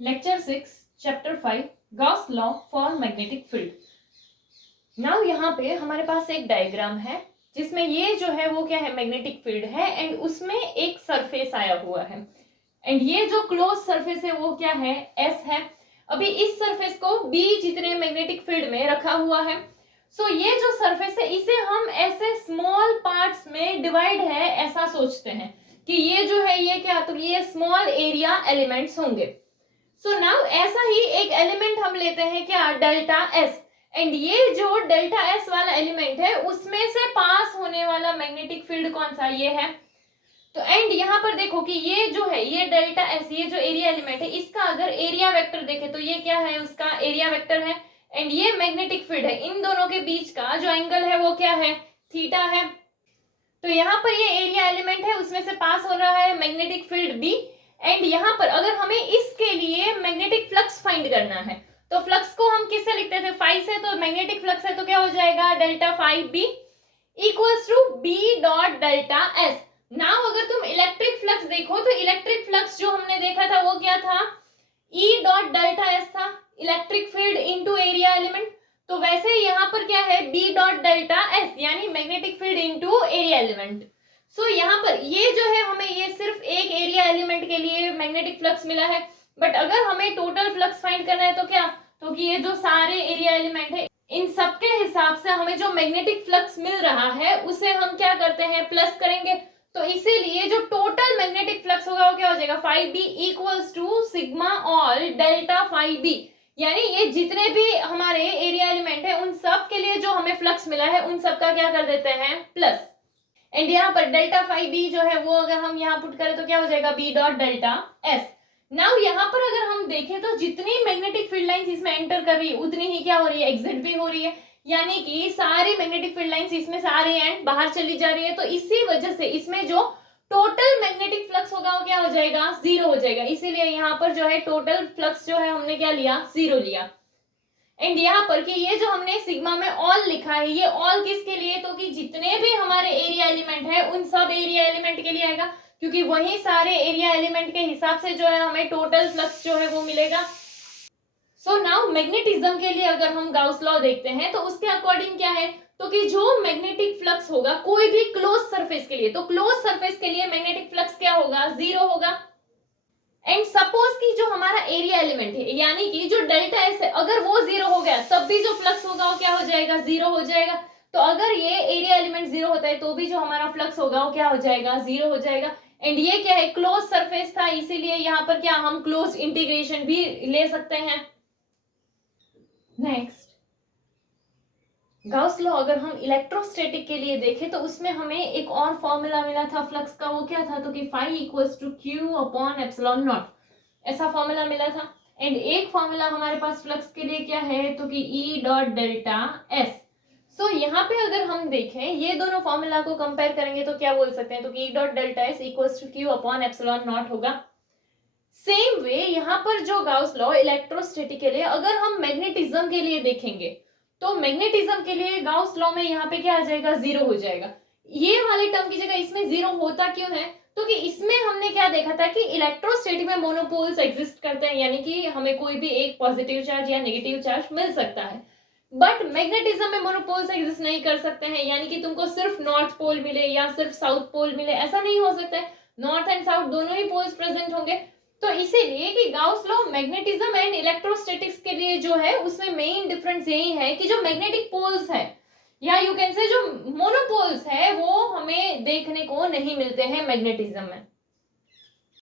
Lecture 6 chapter 5 Gauss law for magnetic field. Now यहाँ पे हमारे पास एक डायग्राम है जिसमें ये जो है वो क्या है, मैग्नेटिक फील्ड है एंड उसमें एक सरफेस आया हुआ है एंड ये जो क्लोज सरफेस है वो क्या है, एस है। अभी इस सरफेस को बी जितने मैग्नेटिक फील्ड में रखा हुआ है। सो ये जो सरफेस है इसे हम ऐसे स्मॉल पार्ट्स में डिवाइड है ऐसा सोचते हैं कि ये जो है ये क्या, तो ये स्मॉल एरिया एलिमेंट्स होंगे। सो नाउ ऐसा ही एक एलिमेंट हम लेते हैं क्या, डेल्टा एस, एंड ये जो डेल्टा एस वाला एलिमेंट है उसमें से पास होने वाला मैग्नेटिक फील्ड कौन सा, ये है। तो एंड यहाँ पर देखो कि ये जो है ये डेल्टा एस, ये जो एरिया एलिमेंट है इसका अगर एरिया वेक्टर देखे तो ये क्या है, उसका एरिया वेक्टर है एंड ये मैग्नेटिक फील्ड है। इन दोनों के बीच का जो एंगल है वो क्या है, थीटा है। तो यहाँ पर ये एरिया एलिमेंट है उसमें से पास हो रहा है मैग्नेटिक फील्ड बी एंड यहाँ पर अगर हमें इसके लिए मैग्नेटिक फ्लक्स फाइंड करना है तो फ्लक्स को हम किससे लिखते थे, फाई से। तो मैग्नेटिक फ्लक्स है तो क्या हो जाएगा, delta phi B equals to B dot delta S. Now अगर तुम इलेक्ट्रिक फ्लक्स देखो तो इलेक्ट्रिक फ्लक्स जो हमने देखा था वो क्या था, ई डॉट डेल्टा एस था, electric field into area element. तो वैसे यहाँ पर क्या है, बी डॉट डेल्टा एस यानी magnetic field into area element. So यहाँ पर ये जो है हमें ये सिर्फ एक एरिया एलिमेंट के लिए मैग्नेटिक फ्लक्स मिला है, बट अगर हमें टोटल फ्लक्स फाइंड करना है तो क्या, तो कि ये जो सारे एरिया एलिमेंट है इन सबके हिसाब से हमें जो मैग्नेटिक फ्लक्स मिल रहा है उसे हम क्या करते हैं, प्लस करेंगे। तो इसीलिए जो टोटल मैग्नेटिक फ्लक्स होगा वो क्या हो जाएगा, phi B equals to sigma all delta phi B, यानी ये जितने भी हमारे एरिया एलिमेंट है उन सब के लिए जो हमें फ्लक्स मिला है उन सब का क्या कर देते हैं, प्लस। एंड यहाँ पर डेल्टा फाई बी जो है वो अगर हम यहाँ पुट करें तो क्या हो जाएगा, B dot delta S. Now यहाँ पर अगर हम देखें तो जितनी मैग्नेटिक फील्ड लाइंस इसमें एंटर कर रही है उतनी ही क्या हो रही है, एग्जिट भी हो रही है, यानी कि सारी मैग्नेटिक फील्ड लाइंस इसमें से आ रही है एंड बाहर चली जा रही है। तो इसी वजह से इसमें जो टोटल मैग्नेटिक फ्लक्स होगा वो क्या हो जाएगा, जीरो हो जाएगा। इसीलिए यहाँ पर जो है टोटल फ्लक्स जो है हमने क्या लिया, जीरो लिया। एंड यहाँ पर कि ये जो हमने सिग्मा में ऑल लिखा है ये ऑल किसके लिए, तो कि जितने भी हमारे एरिया एलिमेंट है उन सब एरिया एलिमेंट के लिए आएगा, क्योंकि वही सारे एरिया एलिमेंट के हिसाब से जो है हमें टोटल फ्लक्स जो है वो मिलेगा। सो नाउ मैग्नेटिज्म के लिए अगर हम गाउस लॉ देखते हैं तो उसके अकॉर्डिंग क्या है, तो कि जो मैग्नेटिक फ्लक्स होगा कोई भी क्लोज सरफेस के लिए, तो क्लोज सरफेस के लिए मैग्नेटिक फ्लक्स क्या होगा, जीरो होगा। एंड सपोज कि जो हमारा एरिया एलिमेंट है यानी कि जो डेल्टा एस है अगर वो जीरो हो गया तब भी जो फ्लक्स होगा वो क्या हो जाएगा, जीरो हो जाएगा। तो अगर ये एरिया एलिमेंट जीरो होता है तो भी जो हमारा फ्लक्स होगा वो क्या हो जाएगा, जीरो हो जाएगा। एंड ये क्या है, क्लोज सरफेस था, इसीलिए यहाँ पर क्या हम क्लोज इंटीग्रेशन भी ले सकते हैं। नेक्स्ट गाउस लॉ अगर हम इलेक्ट्रोस्टैटिक के लिए देखें तो उसमें हमें एक और फॉर्मूला मिला था फ्लक्स का, वो क्या था, तो कि phi equals to Q upon epsilon naught, ऐसा फॉर्मूला मिला था। एंड एक फॉर्मूला हमारे पास फ्लक्स के लिए क्या है, तो कि ई डॉट डेल्टा एस। सो यहाँ पे अगर हम देखें ये दोनों फॉर्मूला को कंपेयर करेंगे तो क्या बोल सकते हैं, तो कि E dot delta S equals to Q upon epsilon naught होगा। सेम वे यहाँ पर जो गाउस लॉ इलेक्ट्रोस्टैटिक के लिए अगर हम मैग्नेटिज्म के लिए देखेंगे तो मैग्नेटिज्म के लिए गाउस लॉ में यहाँ पे क्या आ जाएगा, जीरो हो जाएगा। ये वाले टर्म की जगह इसमें जीरो होता क्यों है, तो कि इसमें हमने क्या देखा था कि इलेक्ट्रोस्टैटिक में मोनोपोल्स एग्जिस्ट करते हैं, यानी कि हमें कोई भी एक पॉजिटिव चार्ज या नेगेटिव चार्ज मिल सकता है। बट मैग्नेटिज्म में मोनोपोल्स एग्जिस्ट नहीं कर सकते हैं, यानी कि तुमको सिर्फ नॉर्थ पोल मिले या सिर्फ साउथ पोल मिले, ऐसा नहीं हो सकता है। नॉर्थ एंड साउथ दोनों ही पोल्स प्रेजेंट होंगे। तो इसीलिए कि Gauss law magnetism and electrostatics के लिए जो है उसमें मेन डिफरेंस यही है कि जो मैग्नेटिक पोल्स है या यू कैन से जो मोनोपोल्स है वो हमें देखने को नहीं मिलते हैं मैग्नेटिज्म में।